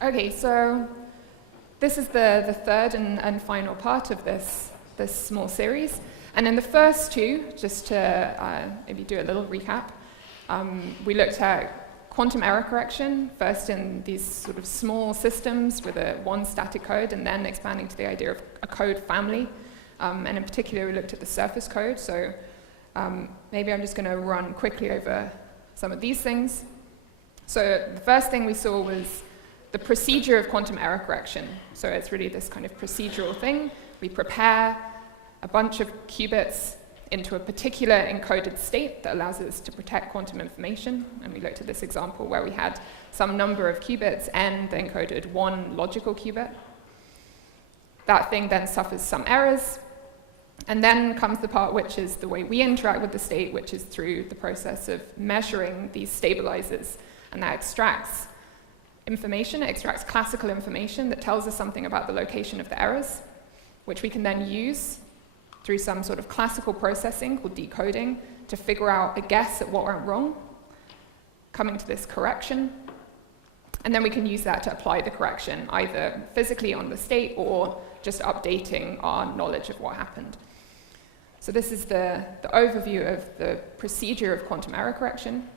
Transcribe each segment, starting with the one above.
Okay, so this is the third and final part of this small series. And in the first two, just to maybe do a little recap, we looked at quantum error correction, first in these sort of small systems with one static code, and then expanding to the idea of a code family. And in particular, we looked at the surface code. So maybe I'm just going to run quickly over some of these things. So the first thing we saw was the procedure of quantum error correction. So it's really this kind of procedural thing. We prepare a bunch of qubits into a particular encoded state that allows us to protect quantum information. And we looked at this example where we had some number of qubits, n, that encoded one logical qubit. That thing then suffers some errors. And then comes the part which is the way we interact with the state, which is through the process of measuring these stabilizers. And that extracts information, it extracts classical information that tells us something about the location of the errors, which we can then use through some sort of classical processing called decoding to figure out a guess at what went wrong, coming to this correction. And then we can use that to apply the correction, either physically on the state or just updating our knowledge of what happened. So this is the overview of the procedure of quantum error correction.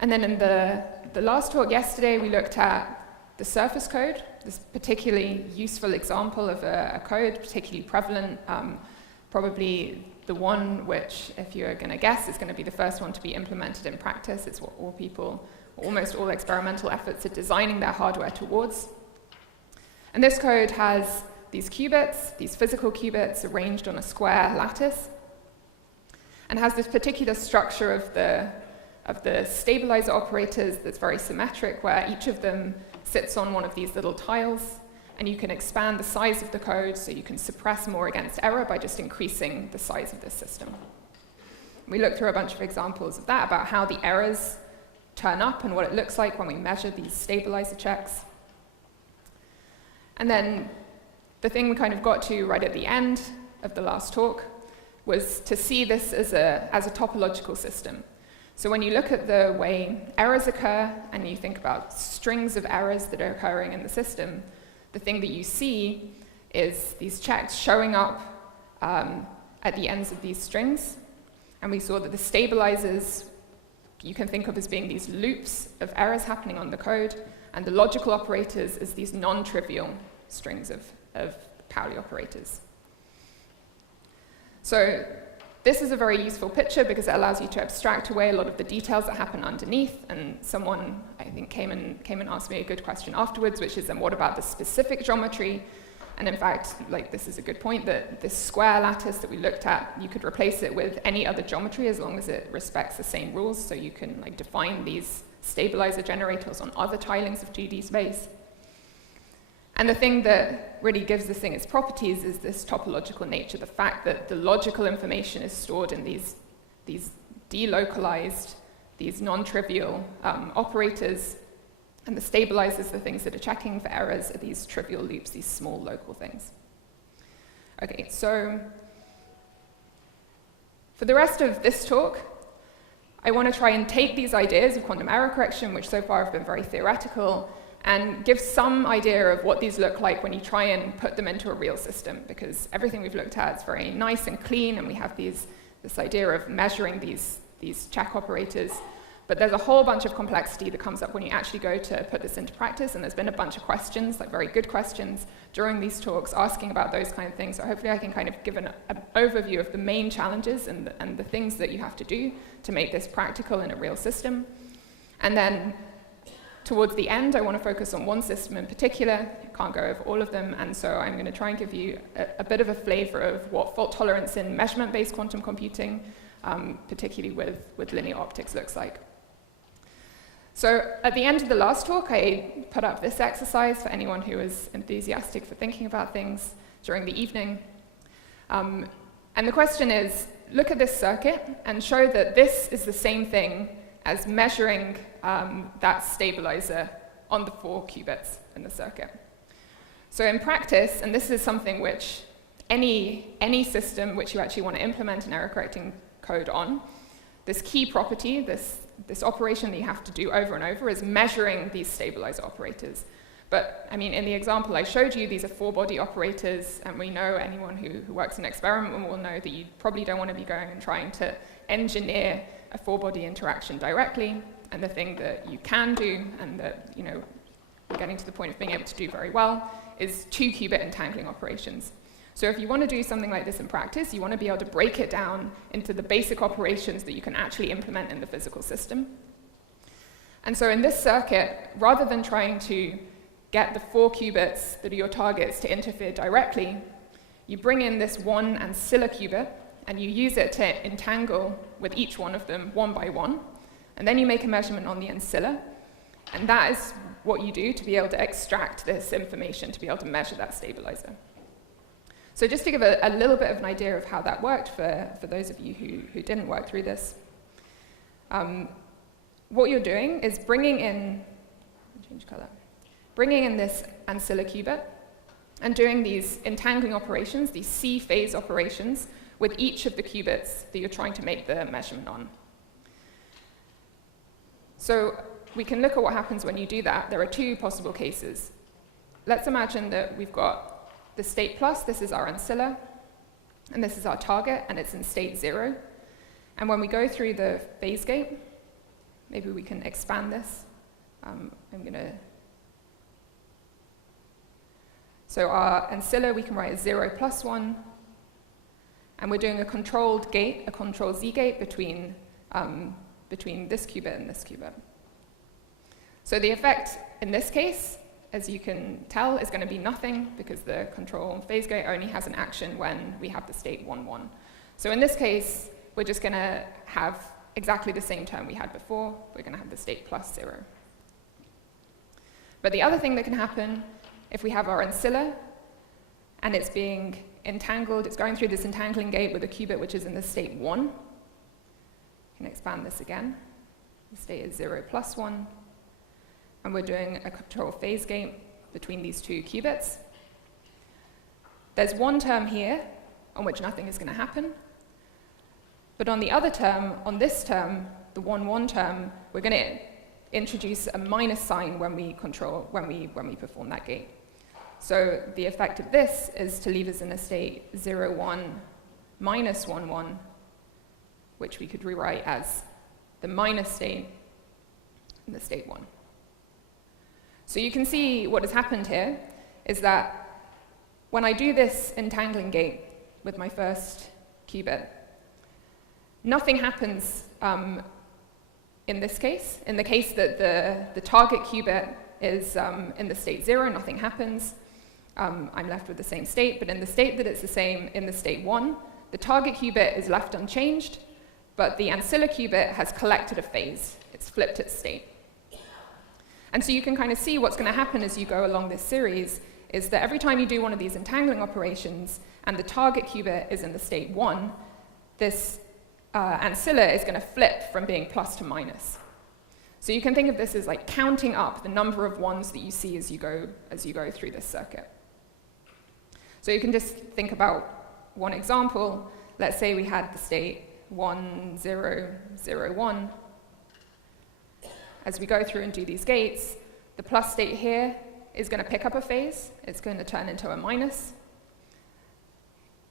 And then in the last talk yesterday, we looked at the surface code, this particularly useful example of a code, particularly prevalent, probably the one which, if you're going to guess, is going to be the first one to be implemented in practice. It's what all people, almost all experimental efforts are designing their hardware towards. And this code has these qubits, these physical qubits arranged on a square lattice, and has this particular structure of the stabilizer operators that's very symmetric, where each of them sits on one of these little tiles, and you can expand the size of the code so you can suppress more against error by just increasing the size of this system. We looked through a bunch of examples of that, about how the errors turn up and what it looks like when we measure these stabilizer checks. And then the thing we kind of got to right at the end of the last talk was to see this as a topological system. So when you look at the way errors occur and you think about strings of errors that are occurring in the system, the thing that you see is these checks showing up at the ends of these strings. And we saw that the stabilizers you can think of as being these loops of errors happening on the code, and the logical operators as these non-trivial strings of Pauli operators. So this is a very useful picture because it allows you to abstract away a lot of the details that happen underneath. And someone, I think, came and asked me a good question afterwards, which is, then what about the specific geometry? And in fact, like, this is a good point, that this square lattice that we looked at, you could replace it with any other geometry as long as it respects the same rules. So you can define these stabilizer generators on other tilings of 2D space. And the thing that really gives this thing its properties is this topological nature, the fact that the logical information is stored in these delocalized, these non-trivial operators, and the stabilizers, the things that are checking for errors, are these trivial loops, these small local things. Okay, so for the rest of this talk, I want to try and take these ideas of quantum error correction, which so far have been very theoretical, and give some idea of what these look like when you try and put them into a real system, because everything we've looked at is very nice and clean, and we have this idea of measuring these check operators. But there's a whole bunch of complexity that comes up when you actually go to put this into practice, and there's been a bunch of questions, like very good questions, during these talks asking about those kind of things. So hopefully I can kind of give an overview of the main challenges and the things that you have to do to make this practical in a real system. And then towards the end, I want to focus on one system in particular. I can't go over all of them, and so I'm going to try and give you a bit of a flavor of what fault tolerance in measurement-based quantum computing, particularly with linear optics, looks like. So at the end of the last talk, I put up this exercise for anyone who is enthusiastic for thinking about things during the evening. And the question is, look at this circuit and show that this is the same thing as measuring that stabilizer on the 4 qubits in the circuit. So in practice, and this is something which any system which you actually want to implement an error correcting code on, this key property, this this operation that you have to do over and over is measuring these stabilizer operators. But I mean, in the example I showed you, these are 4-body operators, and we know anyone who works in an experiment will know that you probably don't want to be going and trying to engineer a 4-body interaction directly. And the thing that you can do, and that we're getting to the point of being able to do very well, is 2-qubit entangling operations. So if you want to do something like this in practice, you want to be able to break it down into the basic operations that you can actually implement in the physical system. And so in this circuit, rather than trying to get the 4 qubits that are your targets to interfere directly, you bring in this one ancilla qubit, and you use it to entangle with each one of them one by one. And then you make a measurement on the ancilla, and that is what you do to be able to extract this information, to be able to measure that stabilizer. So just to give a little bit of an idea of how that worked for those of you who didn't work through this, what you're doing is bringing in this ancilla qubit and doing these entangling operations, these C-phase operations, with each of the qubits that you're trying to make the measurement on. So we can look at what happens when you do that. There are 2 possible cases. Let's imagine that we've got the state plus, this is our ancilla, and this is our target, and it's in state 0. And when we go through the phase gate, maybe we can expand this. So our ancilla we can write as 0 plus 1, and we're doing a controlled gate, a control Z gate between this qubit and this qubit. So the effect in this case, as you can tell, is going to be nothing, because the control phase gate only has an action when we have the state 1, 1. So in this case, we're just going to have exactly the same term we had before. We're going to have the state plus 0. But the other thing that can happen, if we have our ancilla, and it's being entangled, it's going through this entangling gate with a qubit which is in the state 1. You can expand this again. The state is 0 plus 1. And we're doing a control phase gate between these 2 qubits. There's one term here on which nothing is going to happen. But on the other term, on this term, the 1, 1 term, we're going to introduce a minus sign when we perform that gate. So the effect of this is to leave us in a state 0, 1, minus 1, 1, which we could rewrite as the minus state and the state 1. So you can see what has happened here is that when I do this entangling gate with my first qubit, nothing happens in this case. In the case that the target qubit is in the state 0, nothing happens. I'm left with the same state, but in the state that it's the same in the state 1, the target qubit is left unchanged, but the ancilla qubit has collected a phase. It's flipped its state. And so you can kind of see what's going to happen as you go along this series is that every time you do one of these entangling operations and the target qubit is in the state 1, this ancilla is going to flip from being plus to minus. So you can think of this as like counting up the number of ones that you see as you go through this circuit. So you can just think about one example. Let's say we had the state 1, 0, 0, 1. As we go through and do these gates, the plus state here is going to pick up a phase. It's going to turn into a minus.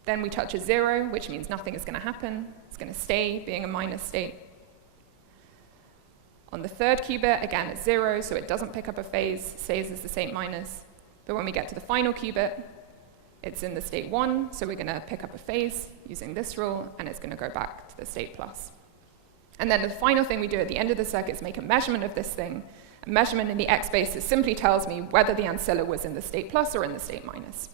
Then we touch a 0, which means nothing is going to happen. It's going to stay being a minus state. On the third qubit, again, it's 0, so it doesn't pick up a phase, stays as the same minus. But when we get to the final qubit, it's in the state 1, so we're going to pick up a phase using this rule, and it's going to go back to the state plus. And then the final thing we do at the end of the circuit is make a measurement of this thing. A measurement in the x basis simply tells me whether the ancilla was in the state plus or in the state minus.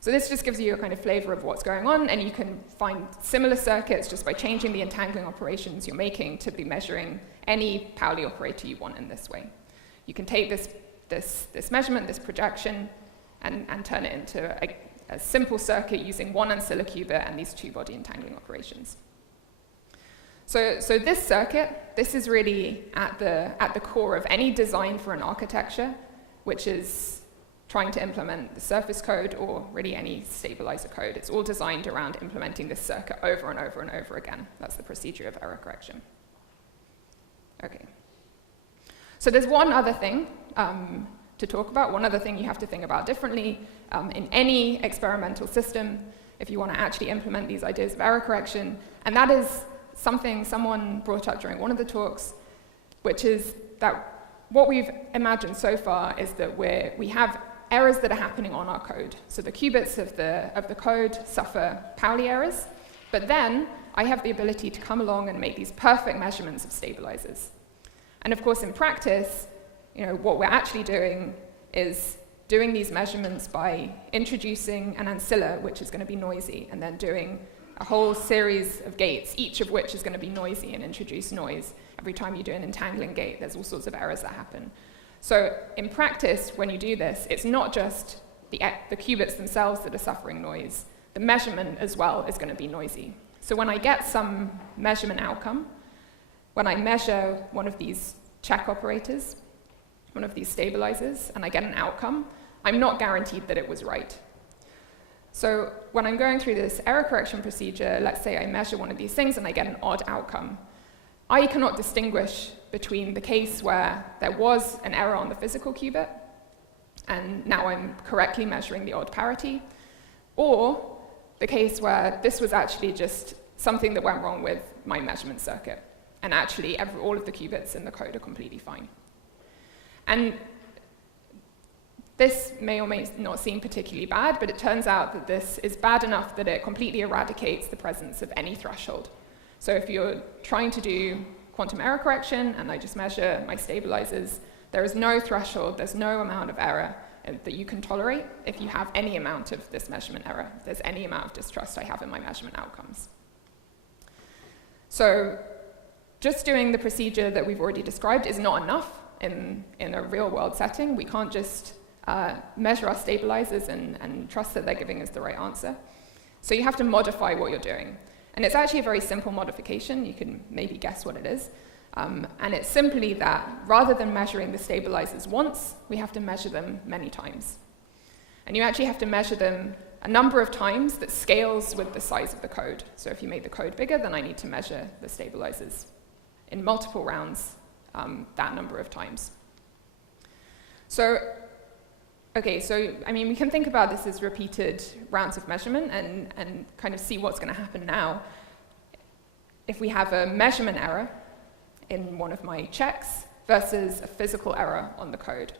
So this just gives you a kind of flavor of what's going on, and you can find similar circuits just by changing the entangling operations you're making to be measuring any Pauli operator you want in this way. You can take this measurement, this projection, and turn it into a simple circuit using one ancilla qubit and these 2-body entangling operations. So this circuit, this is really at the core of any design for an architecture, which is trying to implement the surface code or really any stabilizer code. It's all designed around implementing this circuit over and over and over again. That's the procedure of error correction. Okay. So there's one other thing to talk about, one other thing you have to think about differently in any experimental system if you want to actually implement these ideas of error correction, and that is something someone brought up during one of the talks, which is that what we've imagined so far is that we have errors that are happening on our code. So the qubits of the code suffer Pauli errors, but then I have the ability to come along and make these perfect measurements of stabilizers. And of course, in practice, what we're actually doing is doing these measurements by introducing an ancilla, which is going to be noisy, and then doing a whole series of gates, each of which is going to be noisy and introduce noise. Every time you do an entangling gate, there's all sorts of errors that happen. So in practice, when you do this, it's not just the qubits themselves that are suffering noise. The measurement as well is going to be noisy. So when I get some measurement outcome, when I measure one of these check operators, one of these stabilizers, and I get an outcome, I'm not guaranteed that it was right. So when I'm going through this error correction procedure, let's say I measure one of these things and I get an odd outcome. I cannot distinguish between the case where there was an error on the physical qubit, and now I'm correctly measuring the odd parity, or the case where this was actually just something that went wrong with my measurement circuit, and actually all of the qubits in the code are completely fine. And this may or may not seem particularly bad, but it turns out that this is bad enough that it completely eradicates the presence of any threshold. So if you're trying to do quantum error correction and I just measure my stabilizers, there is no threshold, there's no amount of error that you can tolerate if you have any amount of this measurement error, if there's any amount of distrust I have in my measurement outcomes. So just doing the procedure that we've already described is not enough in a real-world setting. We can't just measure our stabilizers and trust that they're giving us the right answer. So you have to modify what you're doing. And it's actually a very simple modification. You can maybe guess what it is. And it's simply that rather than measuring the stabilizers once, we have to measure them many times. And you actually have to measure them a number of times that scales with the size of the code. So if you make the code bigger, then I need to measure the stabilizers in multiple rounds that number of times. So, okay, so I mean, we can think about this as repeated rounds of measurement and kind of see what's going to happen now. If we have a measurement error in one of my checks versus a physical error on the code.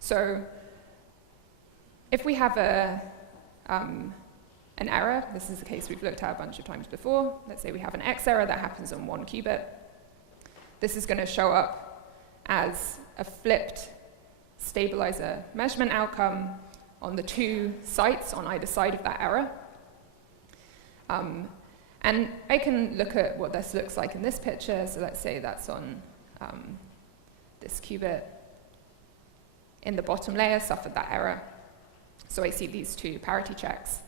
So if we have an error, this is a case we've looked at a bunch of times before. Let's say we have an X error that happens on one qubit. This is going to show up as a flipped stabilizer measurement outcome on the two sites on either side of that error. And I can look at what this looks like in this picture. So let's say that's on this qubit in the bottom layer suffered that error. So I see these two parity checks.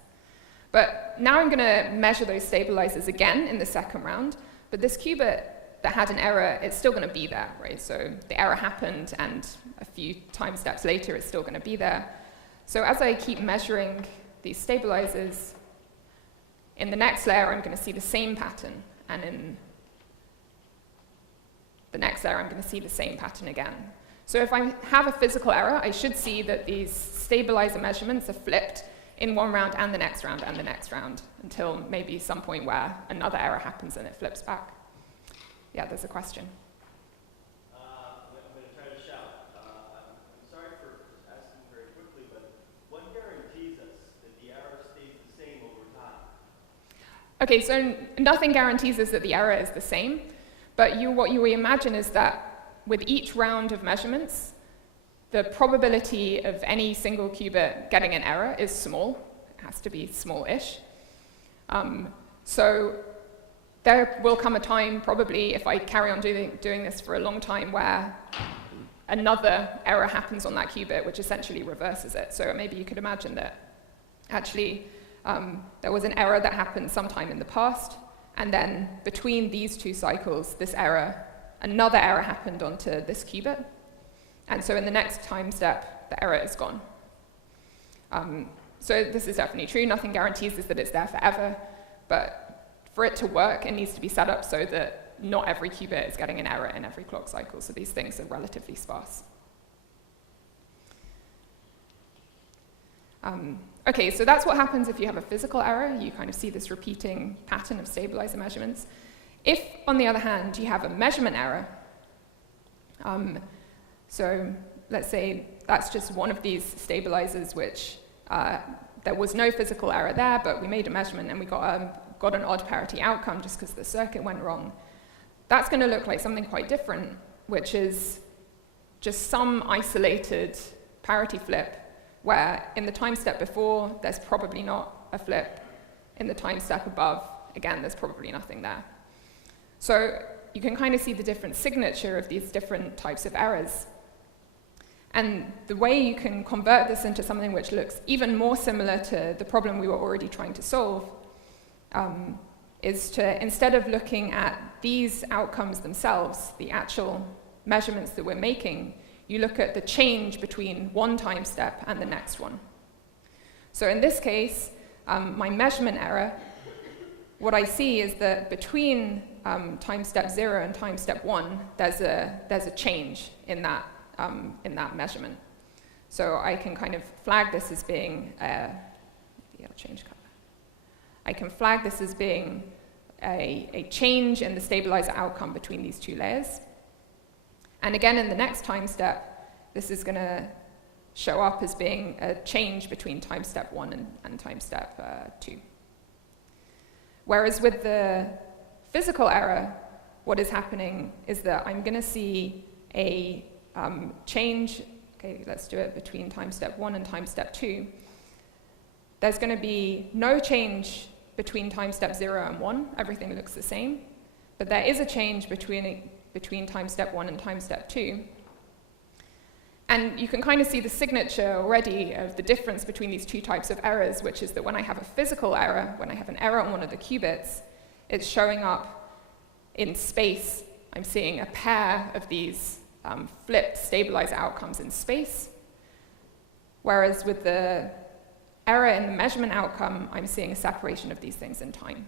But now I'm going to measure those stabilizers again in the second round. But this qubit that had an error, it's still going to be there, right? So the error happened, and a few time steps later, it's still going to be there. So as I keep measuring these stabilizers, in the next layer, I'm going to see the same pattern. And in the next layer, I'm going to see the same pattern again. So if I have a physical error, I should see that these stabilizer measurements are flipped in one round and the next round and the next round until maybe some point where another error happens and it flips back. Yeah, there's a question. I'm going to try to shout. I'm sorry for asking very quickly, but what guarantees us that the error stays the same over time? Okay, so nothing guarantees us that the error is the same, but what you imagine is that with each round of measurements, the probability of any single qubit getting an error is small. It has to be small-ish. So there will come a time, probably, if I carry on doing this for a long time, where another error happens on that qubit, which essentially reverses it. So maybe you could imagine that actually there was an error that happened sometime in the past, and then between these two cycles, another error happened onto this qubit. And so in the next time step, the error is gone. So this is definitely true. Nothing guarantees us that it's there forever, but for it to work, it needs to be set up so that not every qubit is getting an error in every clock cycle, so these things are relatively sparse. Okay, so that's what happens if you have a physical error. You kind of see this repeating pattern of stabilizer measurements. If, on the other hand, you have a measurement error, so let's say that's just one of these stabilizers which there was no physical error there, but we made a measurement and we got an odd parity outcome just because the circuit went wrong. That's going to look like something quite different, which is just some isolated parity flip where in the time step before, there's probably not a flip. In the time step above, again, there's probably nothing there. So you can kind of see the different signature of these different types of errors. And the way you can convert this into something which looks even more similar to the problem we were already trying to solve is to, instead of looking at these outcomes themselves, the actual measurements that we're making, you look at the change between one time step and the next one. So in this case, my measurement error, what I see is that between time step 0 and time step 1, there's a change in that measurement. So I can kind of flag this as being I can flag this as being a change in the stabilizer outcome between these two layers. And again, in the next time step, this is going to show up as being a change between time step 1 and time step 2. Whereas with the physical error, what is happening is that I'm going to see a change, okay, let's do it between time step 1 and time step 2. There's going to be no change between time step 0 and 1. Everything looks the same. But there is a change between time step 1 and time step 2. And you can kind of see the signature already of the difference between these two types of errors, which is that when I have a physical error, when I have an error on one of the qubits, it's showing up in space. I'm seeing a pair of these flipped stabilizer outcomes in space. Whereas with the error in the measurement outcome, I'm seeing a separation of these things in time.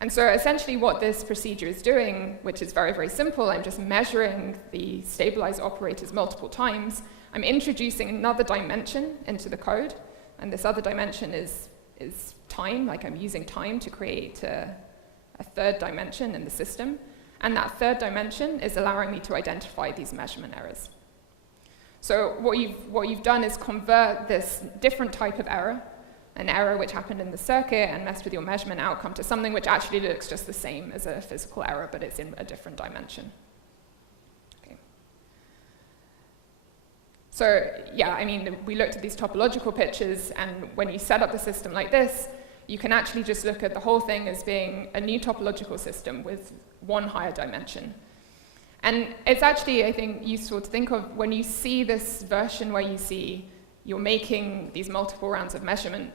And so essentially what this procedure is doing, which is very, very simple, I'm just measuring the stabilizer operators multiple times. I'm introducing another dimension into the code, and this other dimension is time, like I'm using time to create a third dimension in the system. And that third dimension is allowing me to identify these measurement errors. So what you've done is convert this different type of error, an error which happened in the circuit and messed with your measurement outcome, to something which actually looks just the same as a physical error, but it's in a different dimension. Okay. So yeah, I mean, we looked at these topological pictures, and when you set up the system like this, you can actually just look at the whole thing as being a new topological system with one higher dimension. And it's actually, I think, useful to think of when you see this version where you see you're making these multiple rounds of measurement,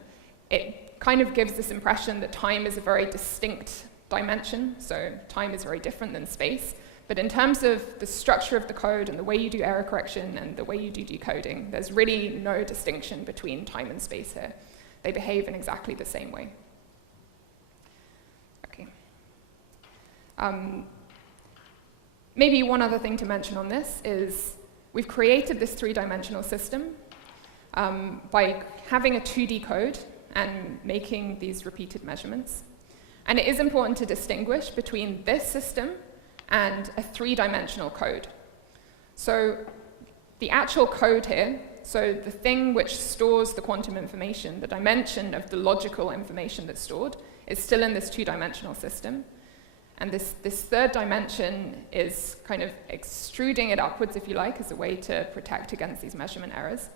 it kind of gives this impression that time is a very distinct dimension, so time is very different than space. But in terms of the structure of the code and the way you do error correction and the way you do decoding, there's really no distinction between time and space here. They behave in exactly the same way. Okay. Maybe one other thing to mention on this is we've created this three-dimensional system by having a 2D code and making these repeated measurements. And it is important to distinguish between this system and a three-dimensional code. So the actual code here, so the thing which stores the quantum information, the dimension of the logical information that's stored, is still in this two-dimensional system. And this third dimension is kind of extruding it upwards, if you like, as a way to protect against these measurement errors.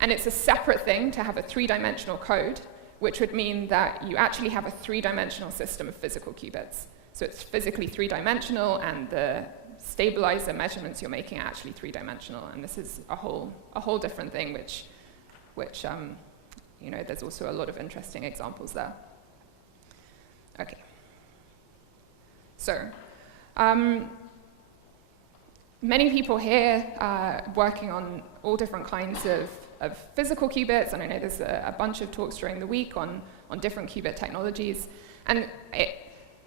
And it's a separate thing to have a three-dimensional code, which would mean that you actually have a three-dimensional system of physical qubits. So it's physically three-dimensional, and the stabilizer measurements you're making are actually three-dimensional. And this is a whole different thing, which you know, there's also a lot of interesting examples there. Okay. So, many people here are working on all different kinds of physical qubits, and I know there's a bunch of talks during the week on different qubit technologies. And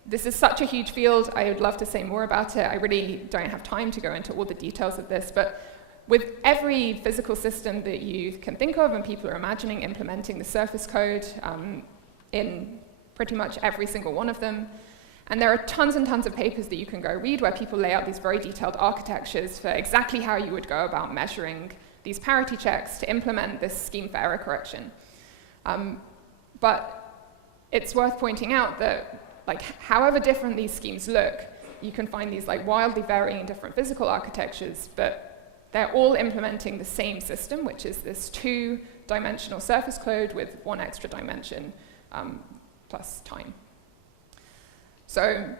This is such a huge field. I would love to say more about it. I really don't have time to go into all the details of this, but with every physical system that you can think of and people are imagining implementing the surface code in pretty much every single one of them. And there are tons and tons of papers that you can go read where people lay out these very detailed architectures for exactly how you would go about measuring these parity checks to implement this scheme for error correction. But it's worth pointing out that, like, however different these schemes look, you can find these like wildly varying different physical architectures, but they're all implementing the same system, which is this two-dimensional surface code with one extra dimension plus time. So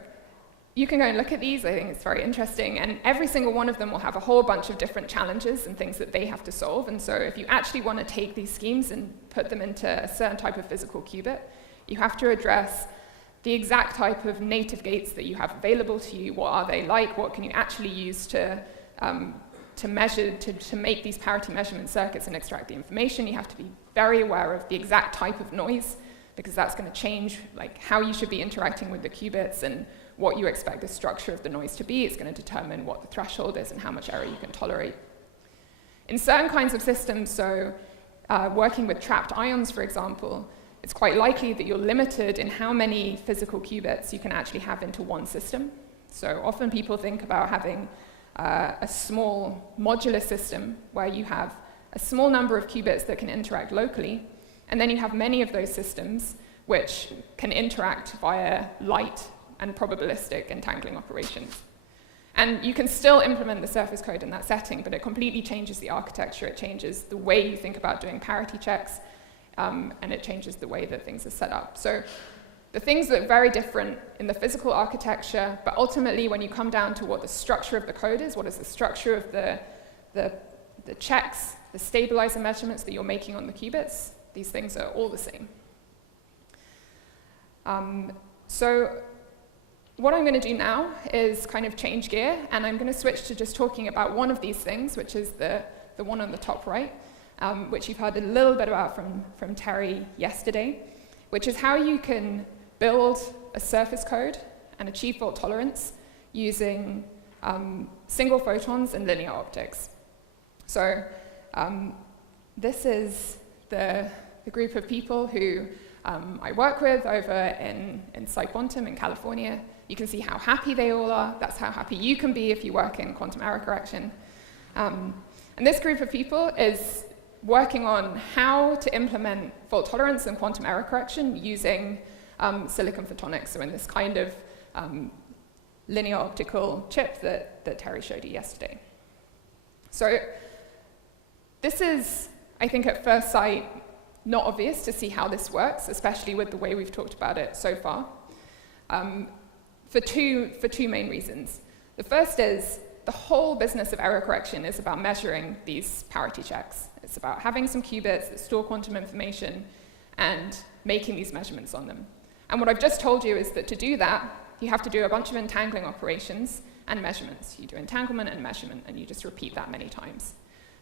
you can go and look at these. I think it's very interesting. And every single one of them will have a whole bunch of different challenges and things that they have to solve. And so if you actually want to take these schemes and put them into a certain type of physical qubit, you have to address the exact type of native gates that you have available to you. What are they like? What can you actually use to measure, to make these parity measurement circuits and extract the information? You have to be very aware of the exact type of noise, because that's going to change like how you should be interacting with the qubits and what you expect the structure of the noise to be. It's going to determine what the threshold is and how much error you can tolerate. In certain kinds of systems, so working with trapped ions, for example, it's quite likely that you're limited in how many physical qubits you can actually have into one system. So often people think about having a small modular system where you have a small number of qubits that can interact locally, and then you have many of those systems which can interact via light and probabilistic entangling operations. And you can still implement the surface code in that setting, but it completely changes the architecture. It changes the way you think about doing parity checks, and it changes the way that things are set up. So the things look very different in the physical architecture, but ultimately when you come down to what the structure of the code is, what is the structure of the checks, the stabilizer measurements that you're making on the qubits, these things are all the same. So what I'm going to do now is kind of change gear, and I'm going to switch to just talking about one of these things, which is the one on the top right, which you've heard a little bit about from Terry yesterday, which is how you can build a surface code and achieve fault tolerance using single photons and linear optics. So this is the group of people who I work with over in PsiQuantum in California. You can see how happy they all are. That's how happy you can be if you work in quantum error correction. And this group of people is working on how to implement fault tolerance and quantum error correction using silicon photonics, so in this kind of linear optical chip that Terry showed you yesterday. So this is, I think at first sight, not obvious to see how this works, especially with the way we've talked about it so far, for two main reasons. The first is the whole business of error correction is about measuring these parity checks. It's about having some qubits that store quantum information and making these measurements on them. And what I've just told you is that to do that, you have to do a bunch of entangling operations and measurements. You do entanglement and measurement, and you just repeat that many times.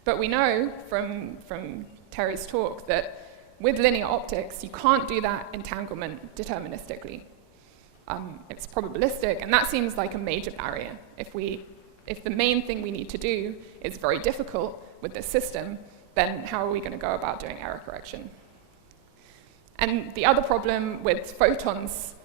But we know from Terry's talk that with linear optics, you can't do that entanglement deterministically. It's probabilistic, and that seems like a major barrier. If the main thing we need to do is very difficult with this system, then how are we going to go about doing error correction? And the other problem with photons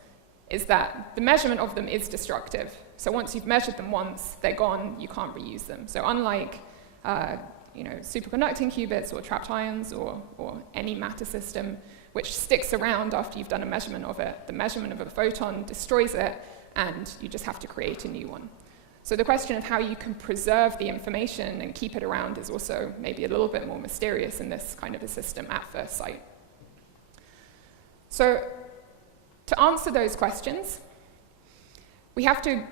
is that the measurement of them is destructive. So once you've measured them once, they're gone, you can't reuse them. So unlike superconducting qubits or trapped ions or any matter system, which sticks around after you've done a measurement of it, the measurement of a photon destroys it, and you just have to create a new one. So the question of how you can preserve the information and keep it around is also maybe a little bit more mysterious in this kind of a system at first sight. So to answer those questions, we have to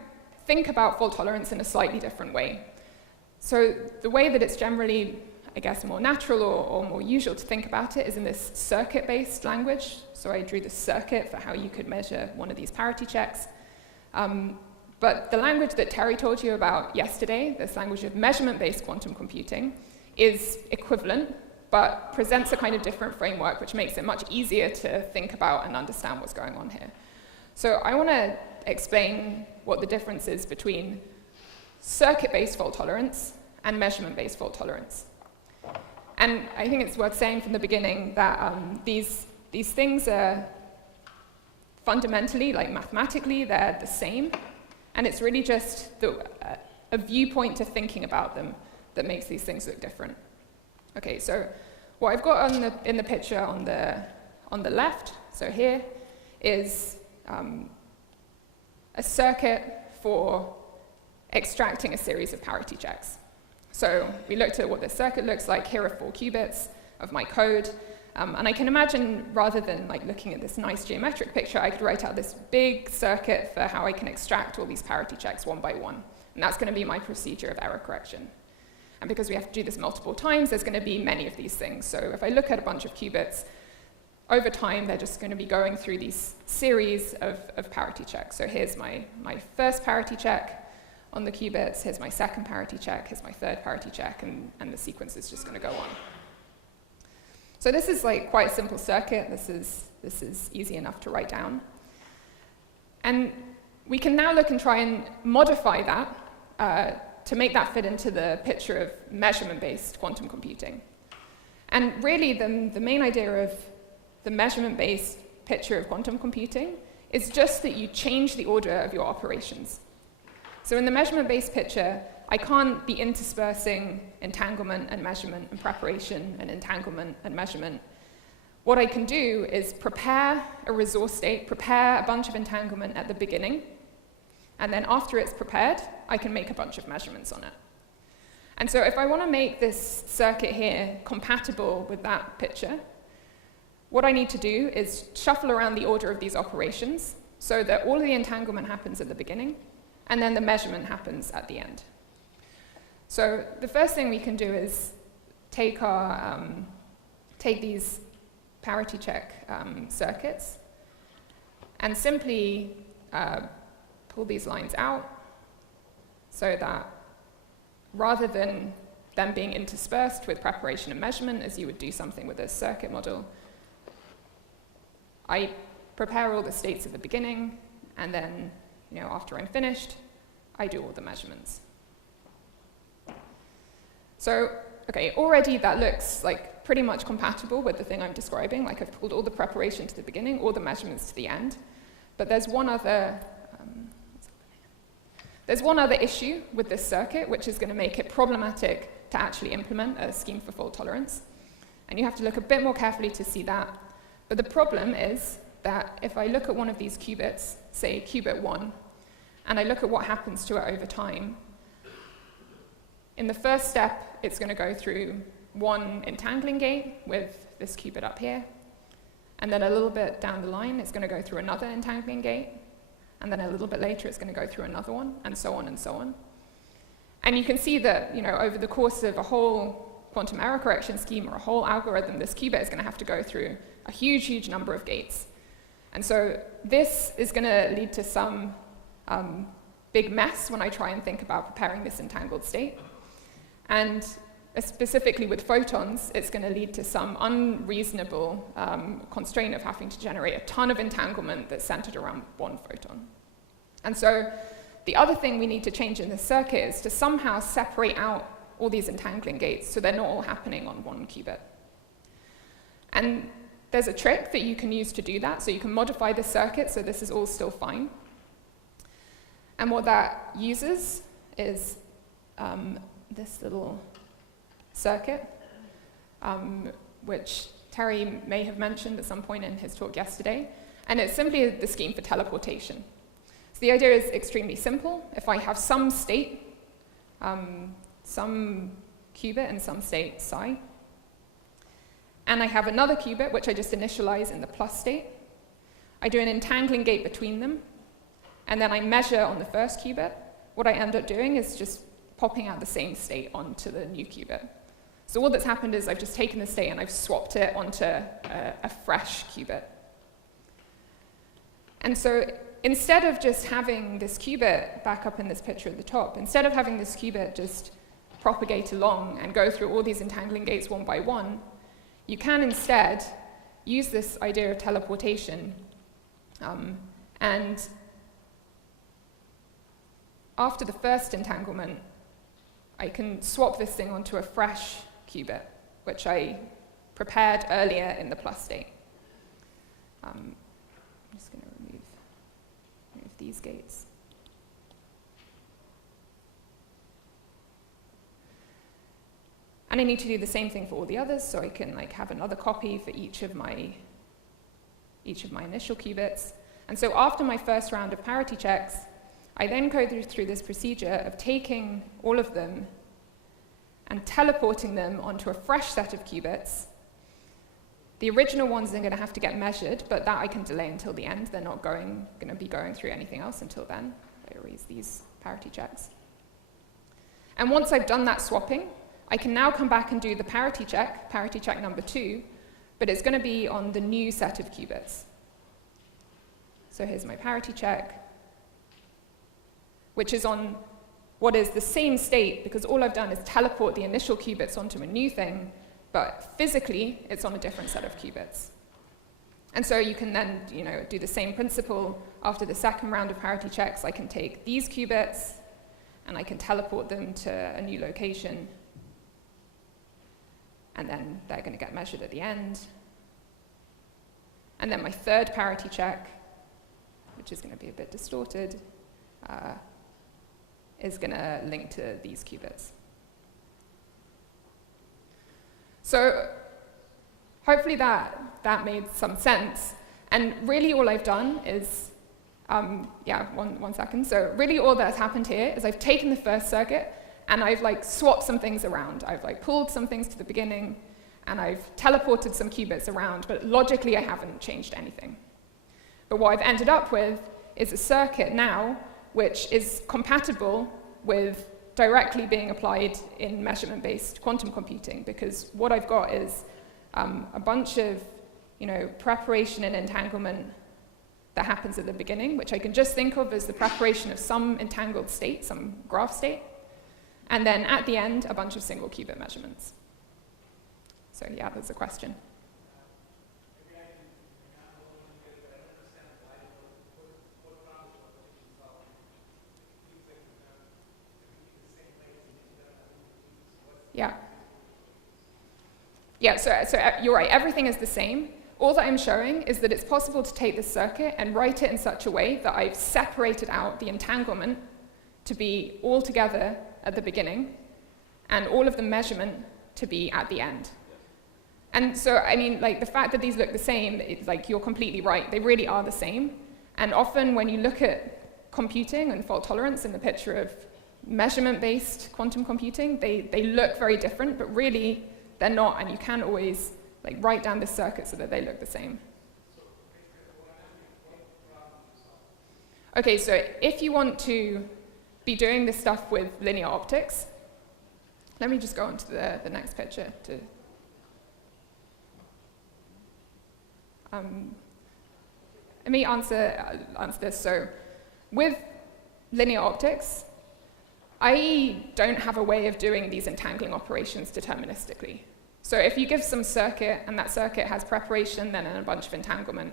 think about fault tolerance in a slightly different way. So the way that it's generally, I guess, more natural or more usual to think about it is in this circuit-based language. So I drew the circuit for how you could measure one of these parity checks. But the language that Terry told you about yesterday, this language of measurement-based quantum computing, is equivalent, but presents a kind of different framework, which makes it much easier to think about and understand what's going on here. So I want to explain what the difference is between circuit-based fault tolerance and measurement-based fault tolerance. And I think it's worth saying from the beginning that these things are fundamentally, like mathematically, they're the same. And it's really just a viewpoint to thinking about them that makes these things look different. Okay, so what I've got in the picture on the left, so here, is a circuit for extracting a series of parity checks. So we looked at what this circuit looks like. Here are 4 qubits of my code. And I can imagine, rather than like looking at this nice geometric picture, I could write out this big circuit for how I can extract all these parity checks one by one. And that's going to be my procedure of error correction. And because we have to do this multiple times, there's going to be many of these things. So if I look at a bunch of qubits, over time, they're just going to be going through these series of parity checks. So here's my first parity check on the qubits, here's my second parity check, here's my third parity check, and the sequence is just going to go on. So this is like quite a simple circuit. This is easy enough to write down. And we can now look and try and modify that to make that fit into the picture of measurement-based quantum computing. And really, the main idea of the measurement-based picture of quantum computing is just that you change the order of your operations. So in the measurement-based picture, I can't be interspersing entanglement and measurement and preparation and entanglement and measurement. What I can do is prepare a resource state, prepare a bunch of entanglement at the beginning, and then after it's prepared, I can make a bunch of measurements on it. And so if I want to make this circuit here compatible with that picture, what I need to do is shuffle around the order of these operations so that all of the entanglement happens at the beginning, and then the measurement happens at the end. So the first thing we can do is take these parity check circuits and simply pull these lines out so that rather than them being interspersed with preparation and measurement, as you would do something with a circuit model, I prepare all the states at the beginning, and then, after I'm finished, I do all the measurements. So, okay, already that looks like pretty much compatible with the thing I'm describing. Like I've pulled all the preparation to the beginning, all the measurements to the end. But there's one other issue with this circuit, which is going to make it problematic to actually implement a scheme for fault tolerance. And you have to look a bit more carefully to see that. But the problem is that if I look at one of these qubits, say qubit 1, and I look at what happens to it over time, in the first step, it's going to go through one entangling gate with this qubit up here. And then a little bit down the line, it's going to go through another entangling gate. And then a little bit later, it's going to go through another one, and so on and so on. And you can see that, over the course of a whole quantum error correction scheme or a whole algorithm, this qubit is going to have to go through a huge, huge number of gates. And so this is going to lead to some big mess when I try and think about preparing this entangled state. And specifically with photons, it's going to lead to some unreasonable constraint of having to generate a ton of entanglement that's centered around one photon. And so the other thing we need to change in this circuit is to somehow separate out all these entangling gates so they're not all happening on one qubit. And there's a trick that you can use to do that. So you can modify the circuit so this is all still fine. And what that uses is this little circuit, which Terry may have mentioned at some point in his talk yesterday. And it's simply the scheme for teleportation. So the idea is extremely simple. If I have some state, some qubit and some state psi, and I have another qubit, which I just initialize in the plus state, I do an entangling gate between them, and then I measure on the first qubit. What I end up doing is just popping out the same state onto the new qubit. So all that's happened is I've just taken the state and I've swapped it onto a fresh qubit. And so instead of just having this qubit back up in this picture at the top, instead of having this qubit just propagate along and go through all these entangling gates one by one, you can instead use this idea of teleportation and after the first entanglement, I can swap this thing onto a fresh qubit, which I prepared earlier in the plus state. I'm just going to remove these gates. And I need to do the same thing for all the others, so I can have another copy for each of my initial qubits. And so after my first round of parity checks, I then go through this procedure of taking all of them and teleporting them onto a fresh set of qubits. The original ones are going to have to get measured, but that I can delay until the end. They're not going to be going through anything else until then. I erase these parity checks. And once I've done that swapping, I can now come back and do the parity check number 2, but it's going to be on the new set of qubits. So here's my parity check, which is on what is the same state, because all I've done is teleport the initial qubits onto a new thing, but physically it's on a different set of qubits. And so you can then do the same principle. After the second round of parity checks, I can take these qubits and I can teleport them to a new location, and then they're going to get measured at the end. And then my third parity check, which is going to be a bit distorted, is going to link to these qubits. So hopefully that made some sense. And really all I've done is, one second. So really all that's happened here is I've taken the first circuit and I've swapped some things around. I've pulled some things to the beginning and I've teleported some qubits around, but logically I haven't changed anything. But what I've ended up with is a circuit now which is compatible with directly being applied in measurement-based quantum computing, because what I've got is a bunch of preparation and entanglement that happens at the beginning, which I can just think of as the preparation of some entangled state, some graph state, and then at the end, a bunch of single qubit measurements. So yeah, there's a question. Yeah, so you're right, everything is the same. All that I'm showing is that it's possible to take this circuit and write it in such a way that I've separated out the entanglement to be all together at the beginning and all of the measurement to be at the end. And so, I mean, the fact that these look the same, you're completely right. They really are the same. And often when you look at computing and fault tolerance in the picture of measurement-based quantum computing, they look very different, but really they're not, and you can always write down this circuit so that they look the same. Okay, so if you want to be doing this stuff with linear optics, let me just go on to the next picture. Let me answer this. So with linear optics, I don't have a way of doing these entangling operations deterministically. So if you give some circuit, and that circuit has preparation, then a bunch of entanglement,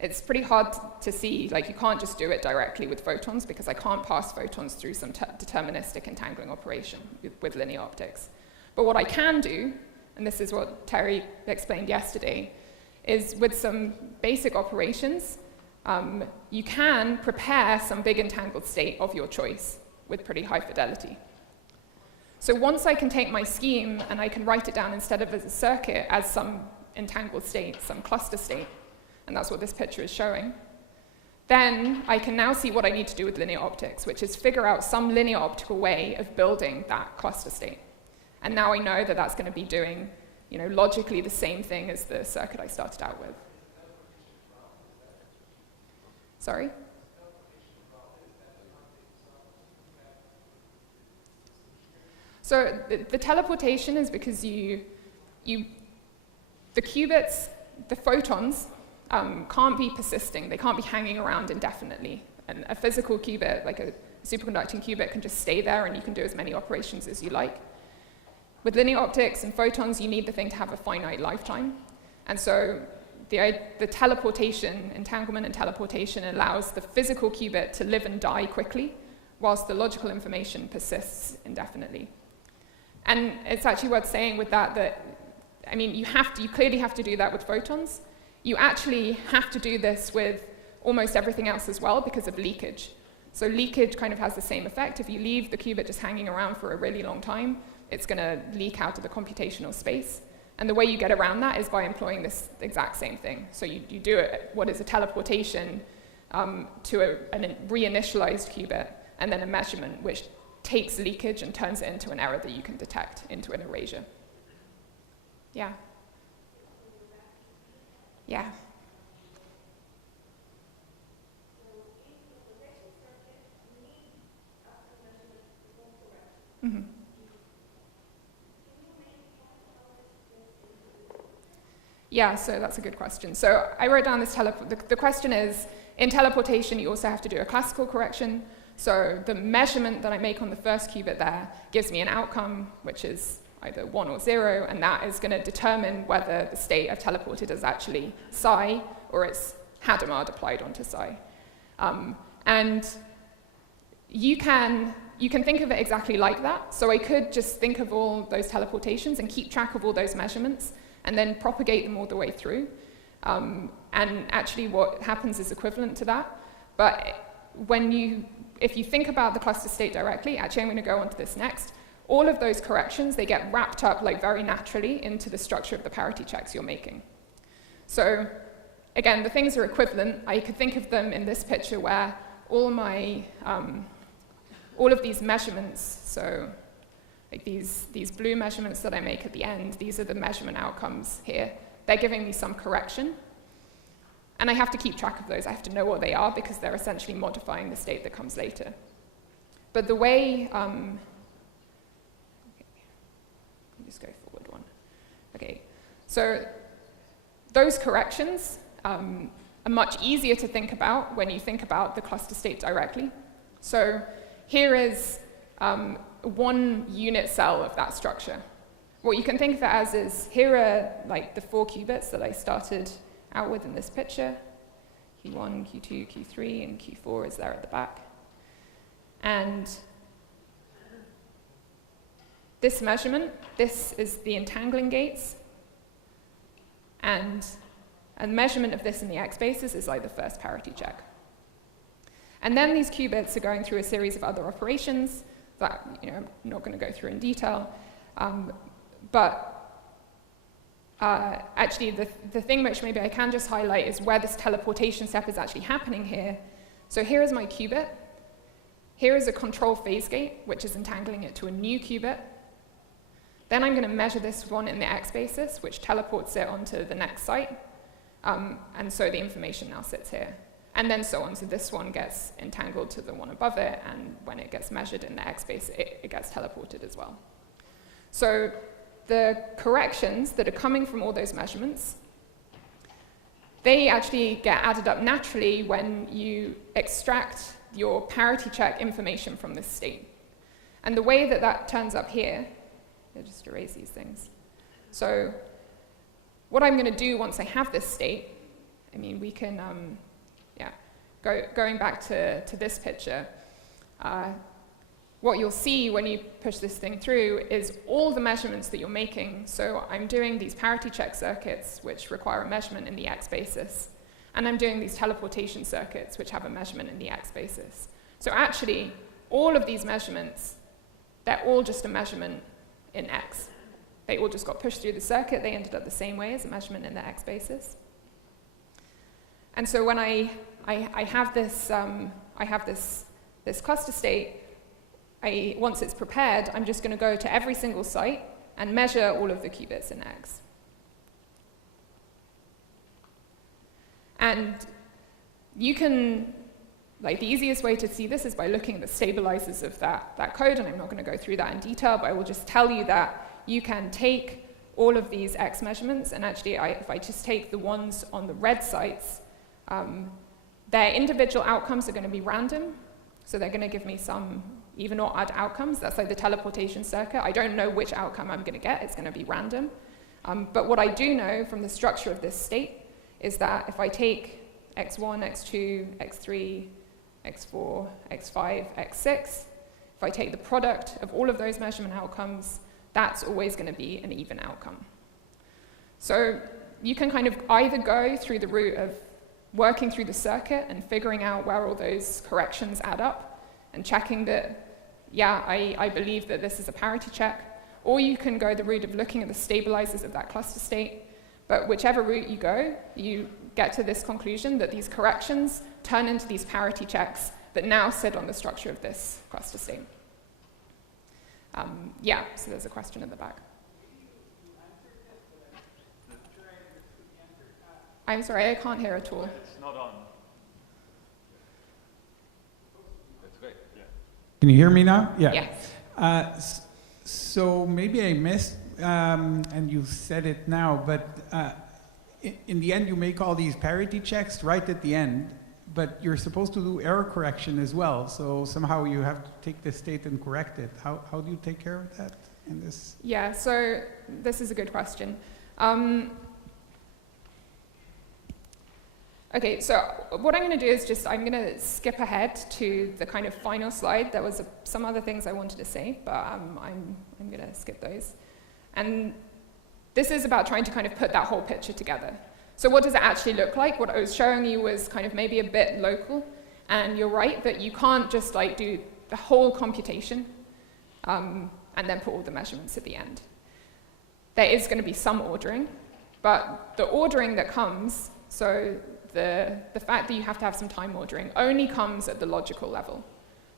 it's pretty hard to see, you can't just do it directly with photons, because I can't pass photons through some deterministic entangling operation with linear optics. But what I can do, and this is what Terry explained yesterday, is with some basic operations, you can prepare some big entangled state of your choice with pretty high fidelity. So once I can take my scheme and I can write it down instead of as a circuit as some entangled state, some cluster state, and that's what this picture is showing, then I can now see what I need to do with linear optics, which is figure out some linear optical way of building that cluster state. And now I know that that's going to be doing, logically the same thing as the circuit I started out with. Sorry? So the teleportation is because the qubits, the photons, can't be persisting. They can't be hanging around indefinitely. And a physical qubit, like a superconducting qubit, can just stay there and you can do as many operations as you like. With linear optics and photons, you need the thing to have a finite lifetime. And so the teleportation, entanglement and teleportation allows the physical qubit to live and die quickly, whilst the logical information persists indefinitely. And it's actually worth saying with that, I mean, you clearly have to do that with photons. You actually have to do this with almost everything else as well because of leakage. So leakage kind of has the same effect. If you leave the qubit just hanging around for a really long time, it's going to leak out of the computational space. And the way you get around that is by employing this exact same thing. So you do what is a teleportation to a reinitialized qubit, and then a measurement which takes leakage and turns it into an error that you can detect into an erasure. Yeah? Yeah. Mm-hmm. Yeah, so that's a good question. So I wrote down this the question is, in teleportation, you also have to do a classical correction. So the measurement that I make on the first qubit there gives me an outcome, which is either 1 or 0, and that is going to determine whether the state I've teleported is actually psi, or it's Hadamard applied onto psi. And you can think of it exactly like that. So I could just think of all those teleportations and keep track of all those measurements, and then propagate them all the way through. And actually what happens is equivalent to that. But if you think about the cluster state directly, actually I'm going to go on to this next, all of those corrections, they get wrapped up like very naturally into the structure of the parity checks you're making. So again, the things are equivalent. I could think of them in this picture where all of these measurements, so like these blue measurements that I make at the end, these are the measurement outcomes here. They're giving me some correction. And I have to keep track of those. I have to know what they are because they're essentially modifying the state that comes later. But the way, let me just go forward one. Okay, so those corrections are much easier to think about when you think about the cluster state directly. So here is one unit cell of that structure. What you can think of it as is, here are like the 4 qubits that I started out with in this picture. Q1, Q2, Q3, and Q4 is there at the back. And this measurement, this is the entangling gates. And a measurement of this in the X basis is like the first parity check. And then these qubits are going through a series of other operations that I'm not going to go through in detail. Actually, the thing which maybe I can just highlight is where this teleportation step is actually happening here. So here is my qubit. Here is a control phase gate, which is entangling it to a new qubit. Then I'm going to measure this one in the X basis, which teleports it onto the next site. And so the information now sits here. And then so on. So this one gets entangled to the one above it, and when it gets measured in the X base, it gets teleported as well. So the corrections that are coming from all those measurements, they actually get added up naturally when you extract your parity check information from this state. And the way that that turns up here, I'll just erase these things. So what I'm going to do once I have this state, I mean, we can, going back to this picture, what you'll see when you push this thing through is all the measurements that you're making. So I'm doing these parity check circuits, which require a measurement in the X basis. And I'm doing these teleportation circuits, which have a measurement in the X basis. So actually, all of these measurements, they're all just a measurement in X. They all just got pushed through the circuit. They ended up the same way as a measurement in the X basis. And so when I have this cluster state, once it's prepared, I'm just going to go to every single site and measure all of the qubits in X. And you can, the easiest way to see this is by looking at the stabilizers of that code, and I'm not going to go through that in detail, but I will just tell you that you can take all of these X measurements, and actually, if I just take the ones on the red sites, their individual outcomes are going to be random, so they're going to give me some even or odd outcomes. That's like the teleportation circuit. I don't know which outcome I'm going to get. It's going to be random. But what I do know from the structure of this state is that if I take x1, x2, x3, x4, x5, x6. If I take the product of all of those measurement outcomes, that's always going to be an even outcome. So you can kind of either go through the route of working through the circuit and figuring out where all those corrections add up and checking that, yeah, I believe that this is a parity check, or you can go the route of looking at the stabilizers of that cluster state. But whichever route you go, you get to this conclusion that these corrections turn into these parity checks that now sit on the structure of this cluster state. Yeah, so there's a question at the back. I'm sorry, I can't hear at all. It's not on. That's great, yeah. Can you hear me now? Yeah. So maybe I missed, and you said it now, but in the end you make all these parity checks right at the end, but you're supposed to do error correction as well. So somehow you have to take this state and correct it. How do you take care of that in this? Yeah, so this is a good question. Okay, so what I'm going to do is I'm going to skip ahead to the kind of final slide. There was some other things I wanted to say, but I'm going to skip those. And this is about trying to kind of put that whole picture together. So what does it actually look like? What I was showing you was kind of maybe a bit local, and you're right that you can't just like do the whole computation and then put all the measurements at the end. There is going to be some ordering, but the ordering that comes, so the fact that you have to have some time ordering only comes at the logical level.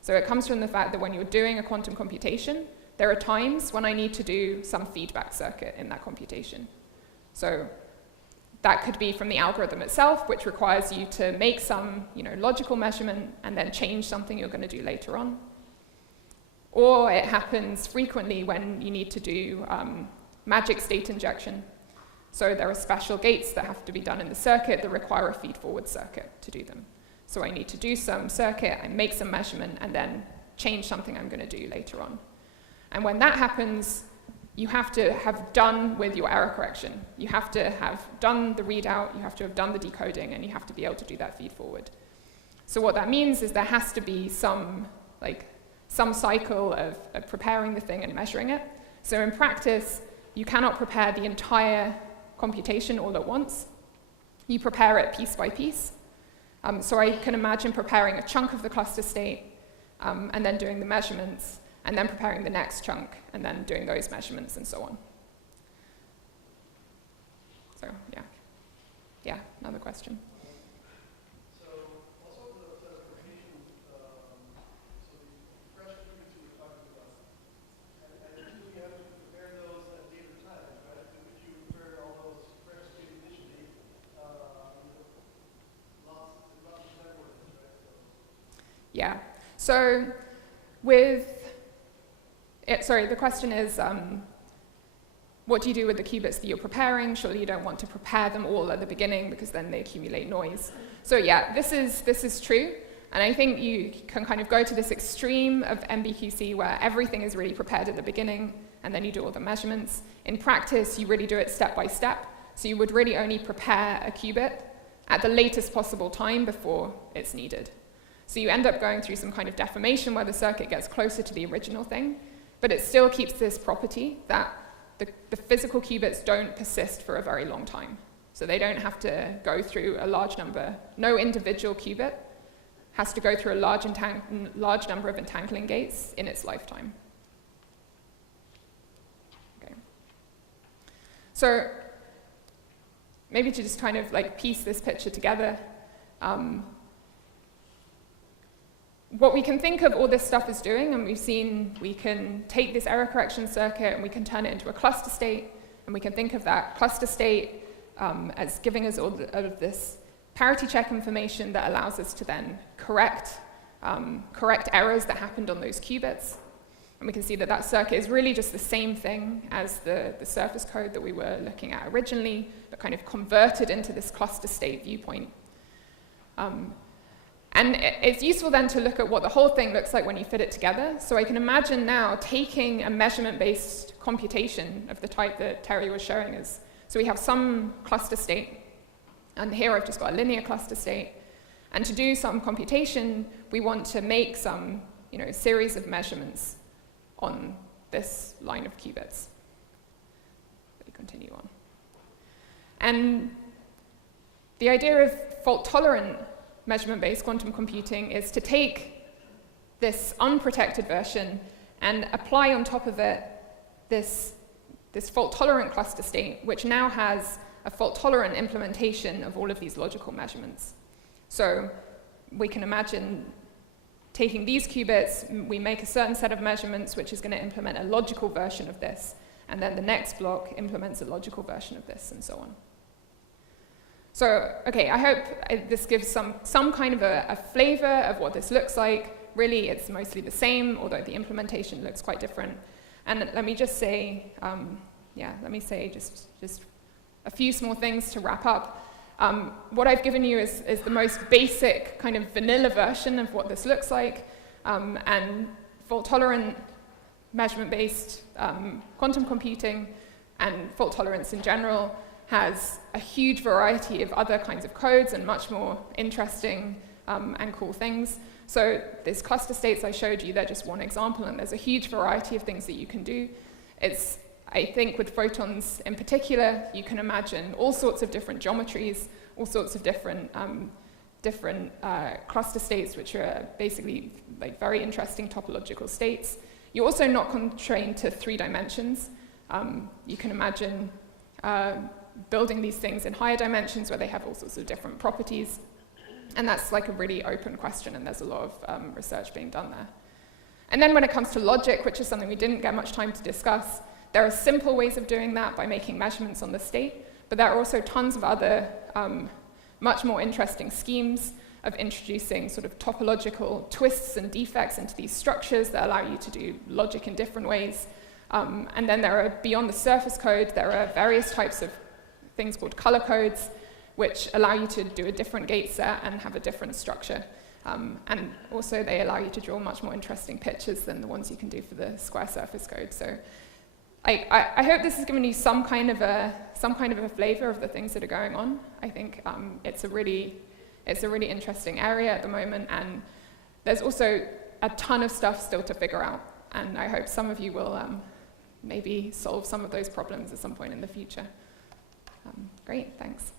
So it comes from the fact that when you're doing a quantum computation, there are times when I need to do some feedback circuit in that computation. So that could be from the algorithm itself, which requires you to make some logical measurement and then change something you're going to do later on. Or it happens frequently when you need to do magic state injection. So there are special gates that have to be done in the circuit that require a feed-forward circuit to do them. So I need to do some circuit, I make some measurement, and then change something I'm going to do later on. And when that happens, you have to have done with your error correction. You have to have done the readout, you have to have done the decoding, and you have to be able to do that feed-forward. So what that means is there has to be some cycle of preparing the thing and measuring it. So in practice, you cannot prepare the entire computation all at once. You prepare it piece by piece. So I can imagine preparing a chunk of the cluster state and then doing the measurements, and then preparing the next chunk and then doing those measurements and so on. So yeah, another question. So also the preparation, so the fresh qubits you were talking about, and usually you have to prepare those at later times, right? If you prepare all those fresh qubits initially, lots of time work, right? Yeah. So with the question is, what do you do with the qubits that you're preparing? Surely you don't want to prepare them all at the beginning because then they accumulate noise. So yeah, this is true. And I think you can kind of go to this extreme of MBQC where everything is really prepared at the beginning and then you do all the measurements. In practice, you really do it step by step. So you would really only prepare a qubit at the latest possible time before it's needed. So you end up going through some kind of deformation where the circuit gets closer to the original thing, but it still keeps this property that the physical qubits don't persist for a very long time. So they don't have to go through a large number. No individual qubit has to go through a large number of entangling gates in its lifetime. Okay. So maybe to just kind of like piece this picture together, what we can think of all this stuff is doing, and we've seen we can take this error correction circuit and we can turn it into a cluster state, and we can think of that cluster state as giving us all of this parity check information that allows us to then correct errors that happened on those qubits. And we can see that that circuit is really just the same thing as the surface code that we were looking at originally, but kind of converted into this cluster state viewpoint. And it's useful then to look at what the whole thing looks like when you fit it together. So I can imagine now taking a measurement-based computation of the type that Terry was showing us. So we have some cluster state, and here I've just got a linear cluster state. And to do some computation, we want to make some series of measurements on this line of qubits. Let me continue on. And the idea of fault-tolerant measurement-based quantum computing is to take this unprotected version and apply on top of it this fault-tolerant cluster state, which now has a fault-tolerant implementation of all of these logical measurements. So we can imagine taking these qubits, we make a certain set of measurements which is going to implement a logical version of this, and then the next block implements a logical version of this, and so on. So, okay, I hope this gives some kind of a flavor of what this looks like. Really, it's mostly the same, although the implementation looks quite different. And let me just say, just a few small things to wrap up. What I've given you is the most basic kind of vanilla version of what this looks like. And fault-tolerant measurement-based quantum computing and fault tolerance in general has a huge variety of other kinds of codes and much more interesting and cool things. So these cluster states I showed you, they're just one example, and there's a huge variety of things that you can do. I think with photons in particular, you can imagine all sorts of different geometries, all sorts of different cluster states, which are basically like very interesting topological states. You're also not constrained to 3 dimensions. You can imagine building these things in higher dimensions where they have all sorts of different properties. And that's like a really open question, and there's a lot of research being done there. And then when it comes to logic, which is something we didn't get much time to discuss, there are simple ways of doing that by making measurements on the state, but there are also tons of other much more interesting schemes of introducing sort of topological twists and defects into these structures that allow you to do logic in different ways. And then there are, beyond the surface code, there are various types of things called color codes, which allow you to do a different gate set and have a different structure. And also they allow you to draw much more interesting pictures than the ones you can do for the square surface code. So I hope this has given you some kind of a flavor of the things that are going on. I think it's a really interesting area at the moment, and there's also a ton of stuff still to figure out. And I hope some of you will maybe solve some of those problems at some point in the future. Great, thanks.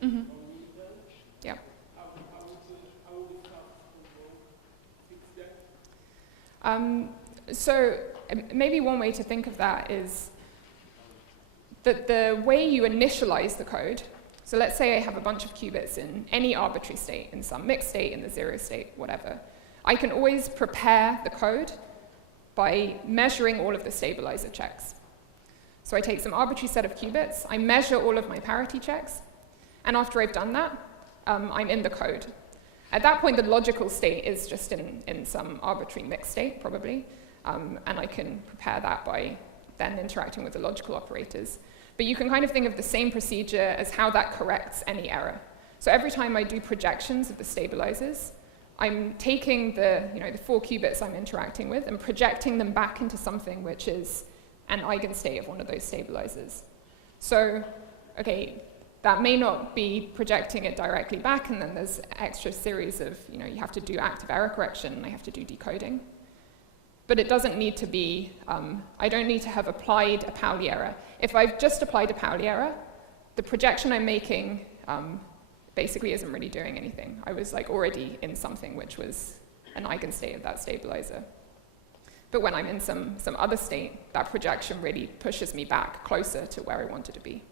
Mm-hmm. Yeah. So maybe one way to think of that is that the way you initialize the code, so let's say I have a bunch of qubits in any arbitrary state, in some mixed state, in the 0 state, whatever. I can always prepare the code by measuring all of the stabilizer checks. So I take some arbitrary set of qubits, I measure all of my parity checks, and after I've done that, I'm in the code. At that point, the logical state is just in some arbitrary mixed state, probably, and I can prepare that by then interacting with the logical operators. But you can kind of think of the same procedure as how that corrects any error. So every time I do projections of the stabilizers, I'm taking the 4 qubits I'm interacting with and projecting them back into something which is an eigenstate of one of those stabilizers. So, okay, that may not be projecting it directly back, and then there's extra series of, you have to do active error correction, and I have to do decoding. But it doesn't need to be, I don't need to have applied a Pauli error. If I've just applied a Pauli error, the projection I'm making basically isn't really doing anything. I was already in something which was an eigenstate of that stabilizer. But when I'm in some other state, that projection really pushes me back closer to where I wanted to be.